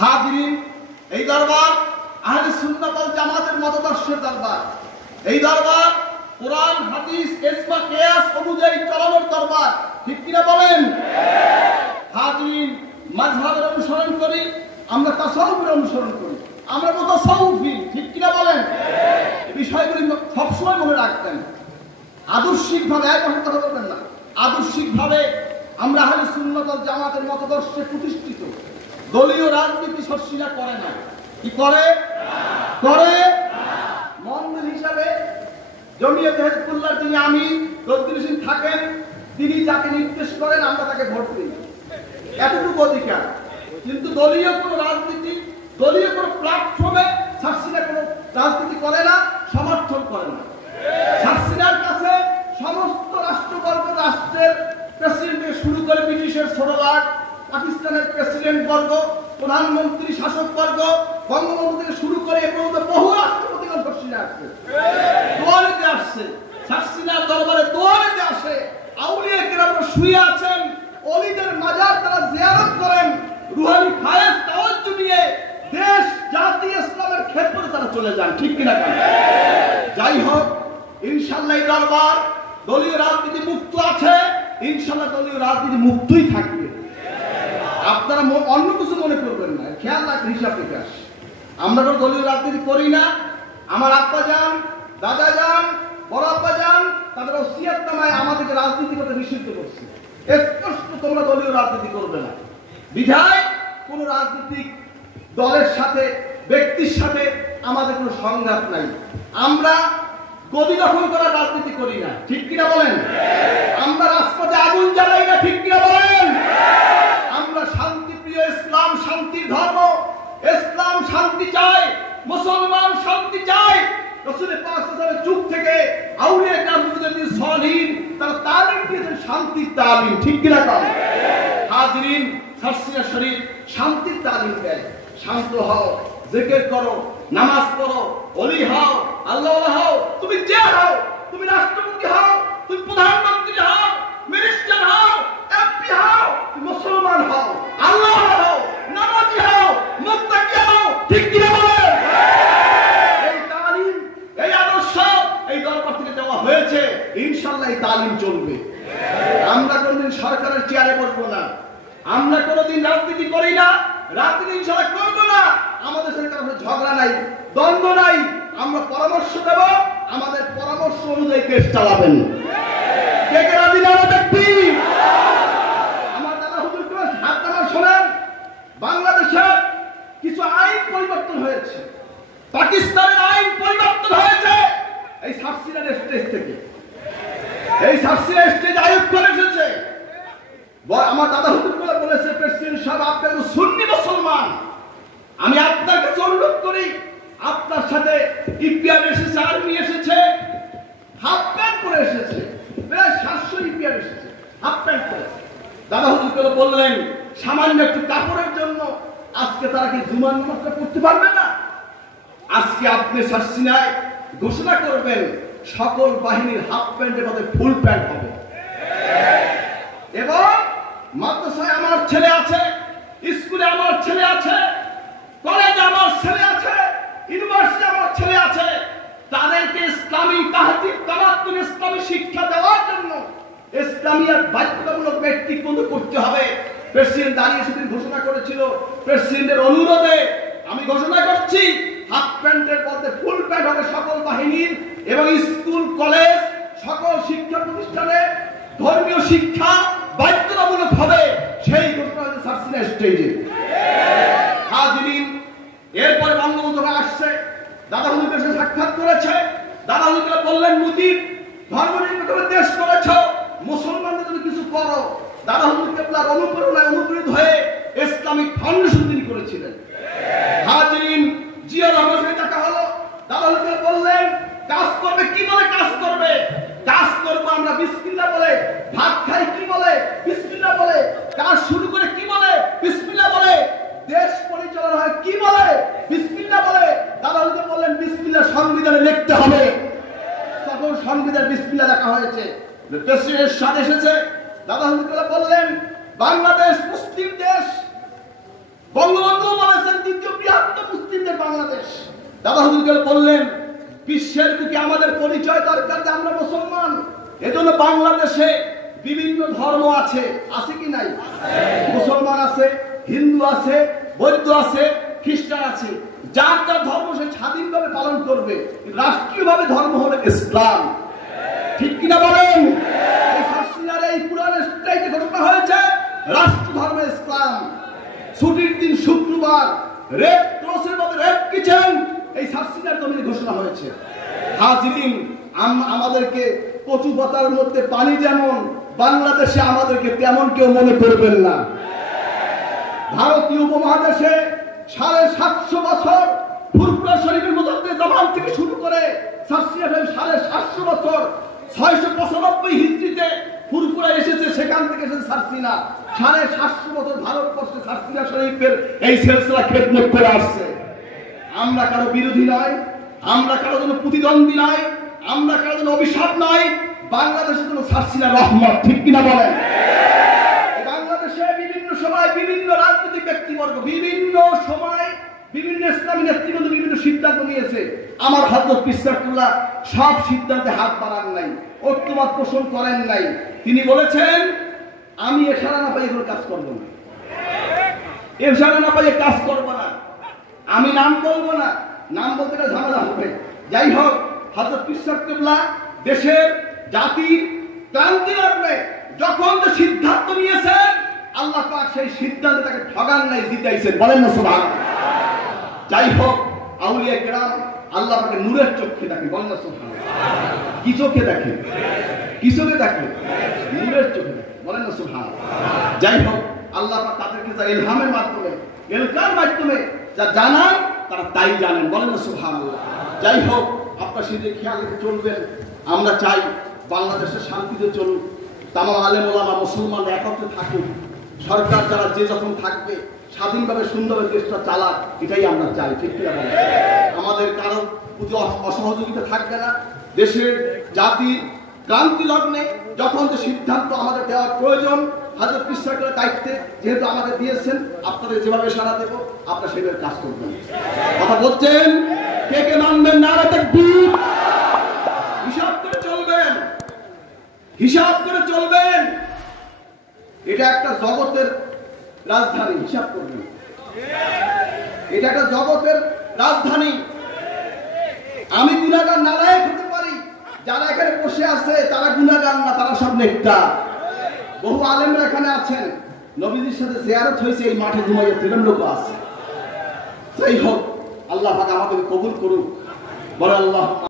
হাজিরিন, এই দরবার আহলে সুন্নাত ওয়াল জামাতের মতাদর্শের দরবার। এই দরবার কোরআন, হাদিস, ইজমা, কিয়াস অনুযায়ী চলানোর দরবার। ঠিক কিনা বলেন? হাজিরিন, মাযহাবের অনুসরণ করি, আমরা তাসাউফের অনুসরণ করি, আমরা মুতাসাউফি। ঠিক কিনা বলেন? এই বিষয়গুলি সবসময় মনে রাখতেন। আদর্শিকভাবে এক কথা বলবেন না, আদর্শিকভাবে আমরা আহলে সুন্নাত ওয়াল জামাতের মতাদর্শে প্রতিষ্ঠিত। দলীয় রাজনীতি শর্ষিরা করে না। কি করে? করে মন্দির হিসাবে জমিয়তে হিজবুল্লাহর যিনি আমির রদ্দুল হোসেন থাকেন, তিনি যাকে নির্দেশ করেন আমরা তাকে ভোট দিই, এতটুকু অধিকার। কিন্তু দলীয় কোনো রাজনীতি, দলীয় কোনো প্ল্যাটফর্মে শর্ষিরা কোনো রাজনীতি করে না, সমর্থন করে না। শর্ষিরার কাছে সমস্ত রাষ্ট্রবর্গ, রাষ্ট্রের প্রেসিডেন্ট থেকে শুরু করে ব্রিটিশের ছোটলাট, পাকিস্তানের প্রেসিডেন্ট বর্গ, প্রধানমন্ত্রী, শাসক বর্গ, বঙ্গবন্ধু থেকে শুরু করে এ পর্যন্ত বহু রাষ্ট্রপতিগণ শর্ষিরা আসছে, দোয়ারিতে আসছে, শর্ষিরার দরবারে দোয়ারিতে আসে। আউলিয়া কেরাম শুয়ে আছেন, অলিদের মাজার তারা জিয়ারত করেন, রুহানি ফায়েজ তাওয়াজ্জু নিয়ে দেশ, জাতি, ইসলামের ক্ষেত্রে তারা চলে যান। ঠিক কিনা? যাই হোক, ইনশাআল্লাহ এই দরবার দলীয় রাজনীতি মুক্ত আছে, ইনশাআল্লাহ দলীয় রাজনীতি মুক্তই থাকবে। আপনারা অন্য কিছু মনে করবেন না, খেয়াল রাখেন হিসাব বিকাশ। আমরা কোনো দলীয় রাজনীতি করি না। আমার আব্বা যান, দাদা যান, বড় আব্বা যান, তাদের ওসিয়াত নামায় আমাদেরকে রাজনীতি করতে নিষিদ্ধ করছে। স্পষ্ট তোমরা দলীয় রাজনীতি করবে না। বিধায় কোন রাজনৈতিক দলের সাথে, ব্যক্তির সাথে আমাদের কোনো সংঘাত নাই। আমরা গদি দখল করার রাজনীতি করি না। ঠিক কিনা বলেন? আমরা রাজপথে আগুন জ্বালাই না। ঠিক কিনা বলেন? আমরা শান্তিপ্রিয়, ইসলাম শান্তির ধর্ম, ইসলাম শান্তি চায়, মুসলমান শান্তি চায়। রাসূল পাক সাল্লাল্লাহু আলাইহি ওয়াসাল্লামের যুগ থেকে আউলিয়া কেরাম মুজাদ্দিদ সালিহিন তারা তালিম দিয়েছেন, শান্তির তালিম। ঠিক কিনা বলেন? হাজিরিন, শর্ষিরা শরীফ শান্তির তালিম দেয়। শান্ত হও, জিকির করো, নামাজ পড়ো, ওলি হও, আল্লাহওয়ালা হও। তুমি যে হও, তুমি রাষ্ট্রপতি হও, তুমি প্রধানমন্ত্রী হও, মিনিস্টার হও, এমপি হও, তুমি মুসলমান হও, আল্লাহওয়ালা হও, নামাজি হও, মুত্তাকি হও। ঠিক কিনা বলেন? এই তালিম, এই আদর্শ এই দরবার থেকে দেওয়া হয়েছে। ইনশাআল্লাহ এই তালিম চলবে। আমরা কোনদিন সরকারের চেয়ারে বসবো না, আমরা কোনদিন রাজনীতি করি না, রাজনীতি ইনশাআল্লাহ করবো না। আমাদের সাথে কারো ঝগড়া নাই, দ্বন্দ্ব নাই। আমরা পরামর্শ দেব, আমাদের পরামর্শ অনুযায়ী দেশ চালাবেন। কে কে রাজি না দেখবি? আমার দাদা হুজুর হাত নামা শোনেন। বাংলাদেশে কিছু আইন পরিবর্তন হয়েছে, পাকিস্তানের আইন পরিবর্তন হয়েছে এই শর্ষিরার স্টেজ থেকে। এই শর্ষিরা স্টেজ আয়োগ করে এসেছে। আমার দাদা হুজুর বলেছে, প্রেসিডেন্ট সাহেব আপনি তো সুন্নি মুসলমান, আমি আপনার কাছে অনুরোধ করি, আপনার সাথে ইপিআর এসেছে, আর্মি এসেছে, হাফ প্যান্ট পরে এসেছে, প্রায় 700 ইপিআর এসেছে হাফ প্যান্ট পরে। দাদা হুজুর বললেন, সামান্য একটু কাপড়ের জন্য আজকে তারা কি জুমার নামাজটা পড়তে পারবে না? আজকে আপনি শর্ষিনায় ঘোষণা করবেন সকল বাহিনীর হাফ প্যান্টের মধ্যে ফুল প্যান্ট হবে। এবং মাদ্রাসায় আমার ছেলে আছে, স্কুলে আমার ছেলে আছে, কলেজে আমার ছেলে আছে, ইউনিভার্সিটি আমার ছেলে আছে, তাদেরকে ইসলামী তাহজিব, তামাদ্দুন, ইসলামী শিক্ষা দেওয়ার জন্য ইসলামিয়াত বাধ্যতামূলক ব্যক্তিগত করতে হবে। প্রেসিডেন্ট দাঁড়িয়ে সেদিন ঘোষণা করেছিল, প্রেসিডেন্টের অনুরোধে আমি ঘোষণা করছি হাফ প্যান্টের মধ্যে ফুল প্যান্ট হবে সকল বাহিনীর, এবং স্কুল, কলেজ, সকল শিক্ষা প্রতিষ্ঠানে ধর্মীয় শিক্ষা বাধ্যতামূলক হবে। সেই ঘোষণা হয়েছে শর্ষিরা স্টেজে। হাজিরিন, এরপরে বঙ্গবন্ধু আসছে, দাদা হুজুরের সাথে সাক্ষাৎ করেছে। দাদা হুজুর বললেন, মুজিব ধর্মনিরপেক্ষ দেশ করেছ, মুসলমানদের জন্য কিছু করো। দাদা হুজুর কেবলার অনুপ্রেরণায় অনুপ্রাণিত হয়ে ইসলামিক ফাউন্ডেশন তিনি করেছিলেন। হাজিরিন, জিয়া রহমানের সাথে দেখা হলো। দাদা হুজুর বললেন, কাজ করবে কি বলে? কাজ করবে, কাজ করবো আমরা বিসমিল্লাহ বলে। ভাত খাই কি বলে? বিসমিল্লাহ বলে। কাজ শুরু করে কি বলে? বিসমিল্লাহ বলে। দেশ পরিচালনা হয় কি বলে? বিসমিল্লাহ বলে। দাদা হুজুর বললেন, বিসমিল্লাহ সংবিধানে লিখতে হবে। তখন সংবিধান বিসমিল্লাহ লেখা হয়েছে। প্রেসিডেন্ট সাথে এসেছে। দাদা হুজুর বললেন, বাংলাদেশ মুসলিম দেশ। বঙ্গবন্ধু বলেছেন বাংলাদেশ। দাদা হুজুরকে বললেন বিশ্বের বুকে আমাদের পরিচয় দরকার যে আমরা মুসলমান। এজন্য বাংলাদেশে বিভিন্ন ধর্ম আছে, আছে কি নাই? মুসলমান আছে, হিন্দু আছে, বৌদ্ধ আছে, খ্রিস্টান আছে। যার যার ধর্ম সে স্বাধীনভাবে পালন করবে। রাষ্ট্রীয়ভাবে ধর্ম হলো ইসলাম। ঠিক কিনা বলেন? এই হাসিনার এই পুরান স্ট্রাইকে ঘোষণা হয়েছে রাষ্ট্র ধর্ম ইসলাম। ছুটির দিন শুক্রবার রেড ক্রসের মধ্যে রেড কিচেন এই হাসিনার জমিনে ঘোষণা হয়েছে। হাজিরিন, আমাদেরকে কচু পাতার মধ্যে পানি যেমন, বাংলাদেশে আমাদেরকে তেমন কেউ মনে করবেন না। ভারতীয় উপমহাদেশে 750 বছর ফুরফুরা শরীফের মধ্যে জবান থেকে শুরু করে 750 বছর 695 হিজরিতে ফুরফুরা এসেছে, সেখান থেকে এসেছে সারসিনা। 750 বছর ভারতবর্ষে সারসিনা শরীফের এই সিলসিলা খেদমত করে আসছে। আমরা কারো বিরোধী নয়, আমরা কারো জন্য প্রতিদ্বন্দ্বী নয়, আমরা কারো জন্য অভিশাপ নয়। বাংলাদেশের জন্য সারসিনা রহমত। ঠিক কিনা বলেন? বাংলাদেশে বিভিন্ন সময় বিভিন্ন রাজনৈতিক ব্যক্তিবর্গ বিভিন্ন সময় বিভিন্ন ইসলামী নেতৃবৃন্দ বিভিন্ন সিদ্ধান্ত নিয়েছে। আমার হযরত পীর সাহেবুল্লাহ সব সিদ্ধান্তে হাত বাড়ান নাই, ঐক্যমত পোষণ করেন নাই। তিনি বলেছেন আমি এশারা না পাই এগুলো কাজ করবো না, এশারা না পাই কাজ করবো না, আমি নাম বলবো না, নাম বলতে গেলে ঝামেলা হবে। যাই হোক, হযরত পীর সাহেবুল্লাহ দেশের জাতির ক্রান্তি লগ্নে যখন যে সিদ্ধান্ত নিয়েছেন, আল্লাহ পাক সেই সিদ্ধান্তে তাকে ঠগান নাই, জিতাইছেন। বলেন না সুবহানাল্লাহ। যাই হোক, আউলিয়া কেরাম আল্লাহ পাকের নূরের চোখে দেখে। বলেন না সুবহানাল্লাহ। কি চোখে দেখে? কি চোখে দেখে? নূরের চোখে দেখে। বলেন না সুবহানাল্লাহ। যাই হোক, আল্লাহ পাক তাদেরকে যা ইলহামের মাধ্যমে, এলকার মাধ্যমে যা জানান তারা তাই জানেন। বলেন না সুবহানাল্লাহ। যাই হোক, আপনারা সেদিকে খেয়াল রেখে চলবেন। আমরা চাই বাংলাদেশের শান্তিতে চলুক, তামাম আলেম ওলামা মুসলমান একত্রে থাকুক। সরকার যারা যে যখন থাকবে স্বাধীনভাবে সুন্দরভাবে দেশটা চালাক, এটাই আমরা চাই। ঠিক কিনা বলেন? আমাদের কারো প্রতি অসহযোগিতা থাকবে না। দেশের জাতির ক্রান্তি লগ্নে যখন যে সিদ্ধান্ত আমাদের দেওয়ার প্রয়োজন, হযরত পীর সাহেবের দায়িত্বে যেহেতু আমাদের দিয়েছেন, আপনাদের যেভাবে সাড়া দেব আপনারা সেভাবে কাজ করবেন। কথা বলছেন? কে কে মানবেন? নারা তাকবীর। হিসাব করে চলবেন, হিসাব করে চলবেন। এটা একটা জগতের রাজধানী, হিসাব করবেন। এটা একটা জগতের রাজধানী। আমি গুনাহগার নালায়েক হতে পারি, যারা এখানে বসে আছে তারা গুনাহগার না, তারা সব নেককার। বহু আলেমরা এখানে আছেন, নবীজির সাথে জিয়ারত হয়েছে, এই মাঠে ঘুমাইয়া ফেরার লোক আছে। যাই হোক, আল্লাহ পাক আমাদেরকে কবুল করুক। বলে আল্লাহ।